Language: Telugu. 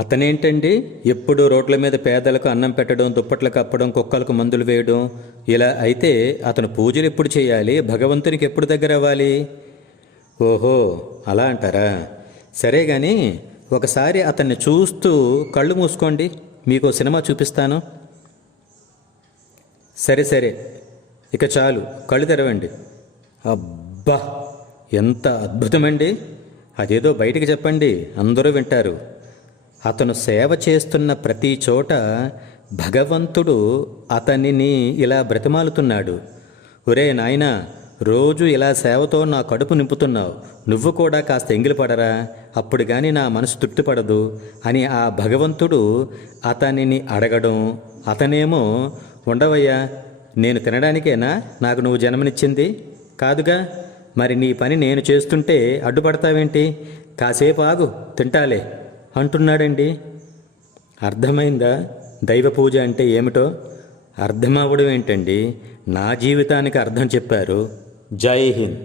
అతనేంటండి ఎప్పుడు రోడ్ల మీద పేదలకు అన్నం పెట్టడం, దుప్పట్లు కప్పడం, కుక్కలకు మందులు వేయడం. ఇలా అయితే అతను పూజలు ఎప్పుడు చేయాలి, భగవంతునికి ఎప్పుడు దగ్గర అవ్వాలి? ఓహో, అలా అంటారా? సరే కానీ ఒకసారి అతన్ని చూస్తూ కళ్ళు మూసుకోండి, మీకు సినిమా చూపిస్తాను. సరే సరే, ఇక చాలు, కళ్ళు తెరవండి. అబ్బా, ఎంత అద్భుతమండి! అదేదో బయటికి చెప్పండి, అందరూ వింటారు. అతను సేవ చేస్తున్న ప్రతి చోట భగవంతుడు అతనిని ఇలా బ్రతిమాలుతున్నాడు. ఒరే నాయనా, రోజు ఇలా సేవతో నా కడుపు నింపుతున్నావు, నువ్వు కూడా కాస్త ఎంగిలిపడరా, అప్పుడు కానీ నా మనసు తృప్తిపడదు అని ఆ భగవంతుడు అతనిని అడగడం. అతనేమో, ఉండవయ్యా, నేను తినడానికేనా నాకు నువ్వు జన్మనిచ్చింది? కాదుగా, మరి నీ పని నేను చేస్తుంటే అడ్డుపడతావేంటి? కాసేపు ఆగు, తింటాలే అంటున్నాడండి. అర్థమైందా దైవ పూజ అంటే ఏమిటో? అర్థమవ్వడం ఏంటండి, నా జీవితానికి అర్థం చెప్పారు. జై హింద్.